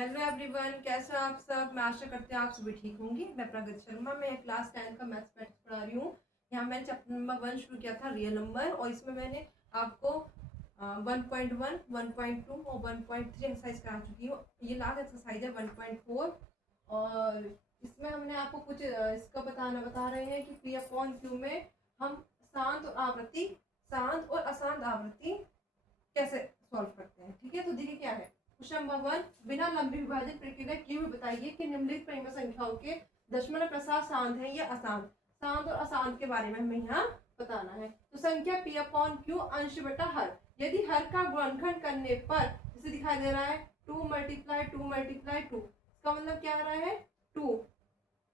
Hello everyone, कैसे हो आप सब। मैं आशा करती हूँ आप सभी ठीक होंगी। मैं प्रगति शर्मा, मैं क्लास 10 का मैथमेटिक्स पढ़ा रही हूँ। यहाँ मैंने चैप्टर नंबर 1 शुरू किया था, रियल नंबर, और इसमें मैंने आपको 1.1, 1.2 और 1.3 एक्सरसाइज करा चुकी हूँ। ये लास्ट एक्सरसाइज है 1.4, और इसमें हमने आपको कुछ इसका बता रहे हैं कि पी अपॉन क्यू में हम शांत और अशांत आवृत्ति कैसे सॉल्व करते हैं। ठीक है, तो देखिए क्या है। क्वेश्चन नंबर 1, बिना लंबी विभाजन प्रक्रिया क्यों बताइए कि निम्नलिखित परिमेय संख्याओं के दशमलव प्रसार शांत है या अशांत। शांत और अशांत के बारे में हमें यहाँ बताना है। तो संख्या पी अपॉन क्यू अंश बटा हर, यदि हर का गुणनखंड करने पर जैसे दिखाई दे रहा है 2 मल्टीप्लाई 2 मल्टीप्लाई 2, इसका मतलब क्या आ रहा है 2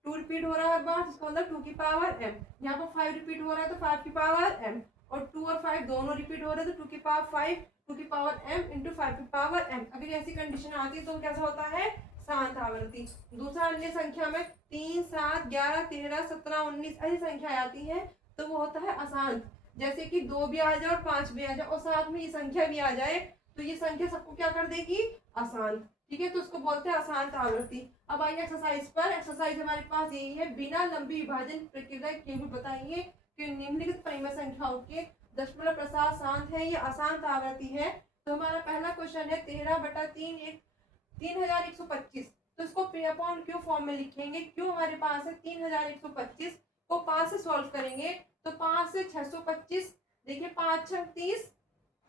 2 रिपीट हो रहा है हर बार, इसका मतलब 2 की पावर m। यहाँ पर 5 रिपीट हो रहा है तो 5 की पावर m, और 2 और 5 दोनों रिपीट हो रहे हैं तो 2 की पावर 5, 2 की पावर m इंटू 5 की पावर m। अगर ऐसी कंडीशन आती है तो कैसा होता है, शांत आवृत्ति। दूसरा अन्य संख्या में 3, 7, 11, 13, 17, 19 ऐसी संख्या आती है तो वो होता है अशांत। जैसे कि 2 भी आ जाए और 5 भी आ जाए और साथ में ये संख्या भी आ जाए तो ये संख्या सबको क्या कर देगी, अशांत। ठीक है, तो उसको बोलते हैं अशांत आवृत्ति। अब आइए एक्सरसाइज पर। एक्सरसाइज हमारे पास यही है, बिना लंबी विभाजन प्रक्रिया के भी बताइए कि निम्नलिखित परिमेय संख्याओं के दशमलव प्रसार शांत है या अशांत आवृत्ति है। तो हमारा पहला क्वेश्चन है 13/3 3125। तो इसको पी अपॉन क्यू फॉर्म में लिखेंगे। क्यू हमारे पास है 3125 को 5 से सॉल्व करेंगे तो 5 से 625, देखिए 5 6 30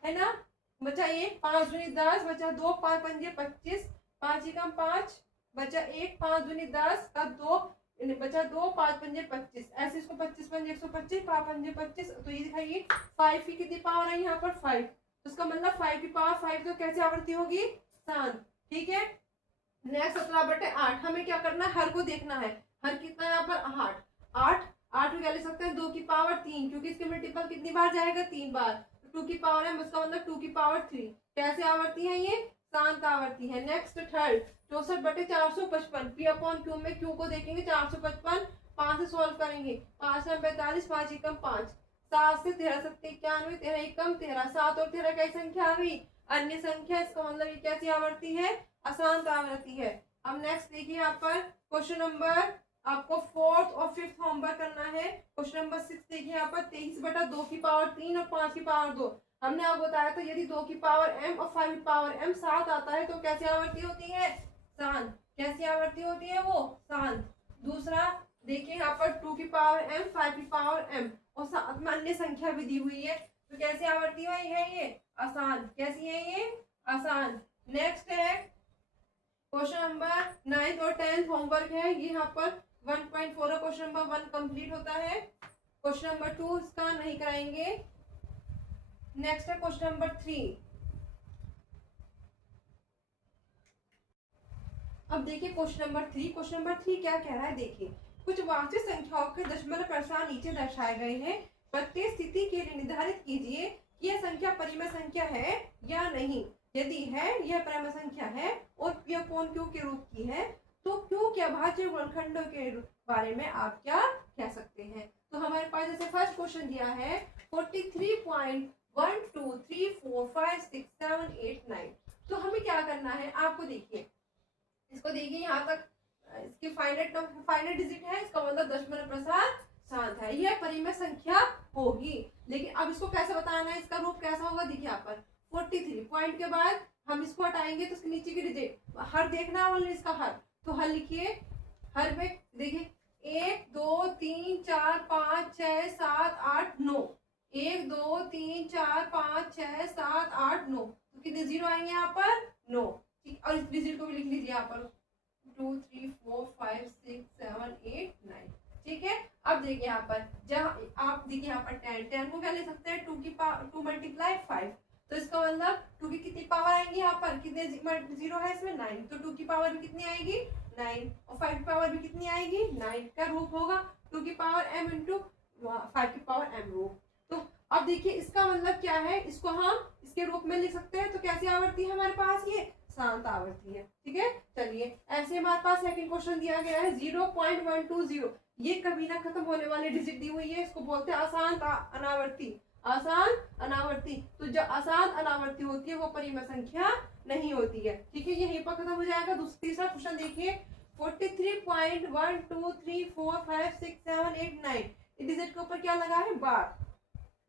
है ना, बचा 1, 5 दूनी 10, बचा 2, 5 पंजे 25, 5 एकम 5, बचा 1, 5 दूनी 10 का 2, बचा 2, 5 पंजे 25। ऐसे इसको 25 पंजे 125, 5 पंजे 25, तो ये दिखाइए 5 की कितनी पावर है यहाँ पर 5, तो इसका मतलब 5 की पावर 5 तो कैसी आवृत्ति होगी, शांत। ठीक है, नेक्स्ट 17/8 हमें क्या करना है, हर को देखना है। हर कितना है यहाँ पर 8, 8 को क्या ले सकते हैं 2 की पावर 3, क्योंकि इसके मल्टीपल कितनी बार जाएगा, 3 बार। 2 की पावर है, उसका मतलब 2 की पावर 3। कैसे आवर्ती है ये, शांत आवर्ती है। Next third 64/455, P upon Q में क्यू को देखेंगे 455, 5 से सॉल्व करेंगे, 5 में 45, 5 एकम 5, 7 से 13 सत्ते 91, 13 एकम 13, 7 और 13 कई संख्या आ गई, अन्य संख्या। इसका मतलब ये कैसी आवर्ती है, अशांत आवृत्ति है। अब नेक्स्ट देखिए यहाँ पर क्वेश्चन नंबर आपको 4th और 5th होमवर्क करना है। क्वेश्चन नंबर 6 देखिए यहाँ पर 23/2 की पावर 3 और 5 की पावर 2। हमने आपको बताया था यदि 2 की पावर m और 5 की पावर m 7 आता है तो कैसी आवृत्ति होती है, शांत। कैसी आवृत्ति होती है वो, शांत। दूसरा देखिए यहाँ पर 2 की पावर m, 5 की पावर m और साथ में अन्य संख्या भी दी हुई है, तो कैसी आवृत्ति है ये, अशांत। कैसी है ये, अशांत। नेक्स्ट है क्वेश्चन नंबर 9th और 10th होमवर्क है। ये यहाँ पर 1.4 क्वेश्चन नंबर 1 कंप्लीट होता है। क्वेश्चन नंबर 2 इसका नहीं कराएंगे। नेक्स्ट है क्वेश्चन नंबर 3। अब देखिए क्वेश्चन नंबर 3। क्वेश्चन नंबर 3 क्या कह रहा है, देखिए कुछ वास्तविक संख्याओं के दशमलव प्रसार नीचे दर्शाए गए हैं। प्रत्येक स्थिति के लिए निर्धारित कीजिए कि यह संख्या परिमेय संख्या है या नहीं। यदि है, यह परिमेय संख्या है और पी अपॉन क्यू के रूप की है तो क्यू के अभाज्य गुणनखंडों के बारे में आप क्या कह सकते हैं। तो हमारे पास जैसे फर्स्ट क्वेश्चन दिया है 43.12345678 तो हमें क्या करना है, आपको देखिए इसको देखिए यहाँ तक इसकी फाइनल डिजिट है, इसका मतलब दशमलव प्रसार शांत है, यह परिमेय संख्या होगी। लेकिन अब इसको कैसे बताना है, इसका रूप कैसा होगा, देखिए यहाँ पर 43 पॉइंट के बाद हम इसको हटाएंगे तो इसके नीचे की डिजिट हर देखना है, और इसका हर, तो हर लिखिए। हर में देखिए 1 2 3 4 5 6 7 8 9, 1 2 3 4 5 6 7 8 9, तो कितने जीरो आएंगे यहाँ पर, 9। और इस डिजिट को भी लिख लीजिए यहाँ पर 2 3 4 5 6 7 8 9। ठीक है, अब देखिए यहाँ पर जहाँ आप देखिए यहाँ पर 10 को क्या ले सकते हैं 2 की पावर 2 मल्टीप्लाई 5, तो इसका मतलब 2 की कितनी पावर आएंगी यहाँ पर, कितने जीरो है इसमें 9, तो 2 की पावर भी कितनी आएगी 9, और 5 की पावर भी कितनी आएगी 9 का रूप होगा 2 की पावर m इंटू 5 की पावर m रूप। तो अब देखिए इसका मतलब क्या है, इसको हम इसके रूप में लिख सकते हैं। तो कैसी आवर्ती है हमारे पास, ये शांत आवर्ती है। ठीक है, चलिए ऐसे हमारे पास सेकंड क्वेश्चन दिया गया है 0.120, ये कभी ना खत्म होने वाली डिजिट दी हुई है, इसको बोलते हैं अशांत अनावर्ती। अशांत अनावर्ती, तो जो अशांत अनावर्ती होती है वो परिमेय संख्या नहीं होती है। ठीक है, ये यहीं पर खत्म हो जाएगा। तीसरा क्वेश्चन देखिए 43.1 2 3 4 5 6 7 8 9 डिजिट के ऊपर क्या लगा है बार।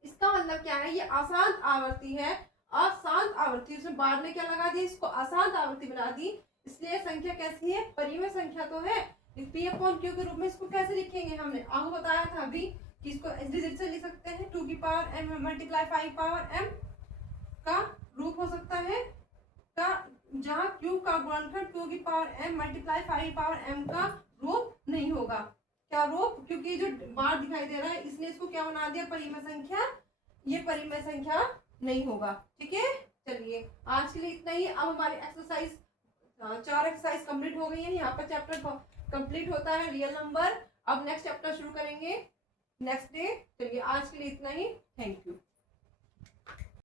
इसका मतलब क्या है, ये अशांत आवर्ती है, अशांत आवर्ती, उसमें बार ने क्या लगा दी, इसको अशांत आवर्ती बना दी, इसलिए संख्या कैसी है, परिमेय संख्या तो है। पी अपॉन क्यू के रूप में इसको कैसे लिखेंगे, हमने आपको बताया था अभी कि इसको इस डिजिट से लिख सकते हैं 2 की power m multiply 5 power m का रूप हो सकता है का, जहाँ q का गुणनखंड 2 की power m multiply 5 power m का रूप नहीं होगा। क्या रूप, क्योंकि जो बार दिखाई दे रहा है इसलिए इसको क्या बना दिया, परिमेय संख्या, ये परिमेय संख्या नहीं होगा। ठीक है, चलिए आज के लिए इतना ही। अब हमारी एक्सरसाइज 4 एक्सरसाइज कंप्लीट हो गई है। यहाँ पर चैप्टर कंप्लीट होता है रियल नंबर। अब नेक्स्ट चैप्टर शुरू करेंगे नेक्स्ट डे। चलिए आज के लिए इतना ही, थैंक यू।